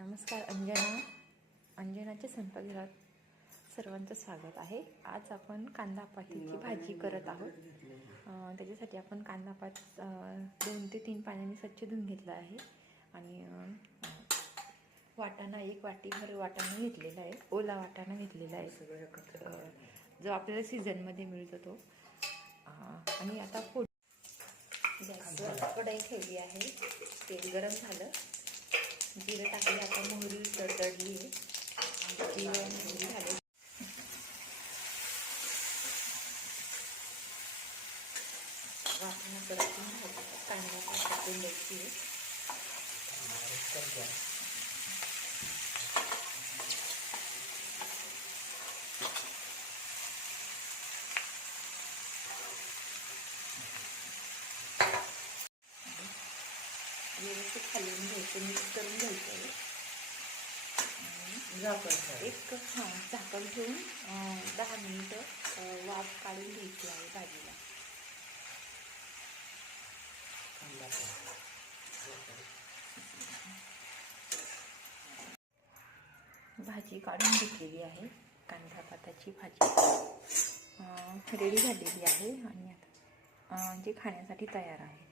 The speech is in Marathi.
नमस्कार अंजनाच्या स्वयंपाकघरात सर्वांचं स्वागत आहे। आज आपण कांदा पातीची भाजी करत आहोत। त्याच्यासाठी आपण कांदा पात 2 ते 3 पाण्याने स्वच्छ धुवून घेतला आहे आणि वाटाणा 1 वाटीभर वाटाणा घेतलेला आहे, ओला वाटाणा घेतलेला आहे जो आपल्याला सीझनमध्ये मिळतो तो। आणि आता गॅसवर कढई ठेवली आहे, तेल गरम झालं, जिरं टाकले, आता मोहरी तडतडली आहे, जिरं मोहरी झाले, वाटाणा परतून घ्यायचा, कांदा टाकून द्यायची आहे। व्यवस्थित हलवून घ्यायचं, मिक्स करून घ्यायचं आहे। झाकण ठेवून 10 मिनिटं वाफ काढून घ्यायची आहे भाजीला। भाजी काढून घेतलेली आहे, कांदा पाताची भाजी रेडी झालेली आहे आणि आता जे खाण्यासाठी तयार आहे।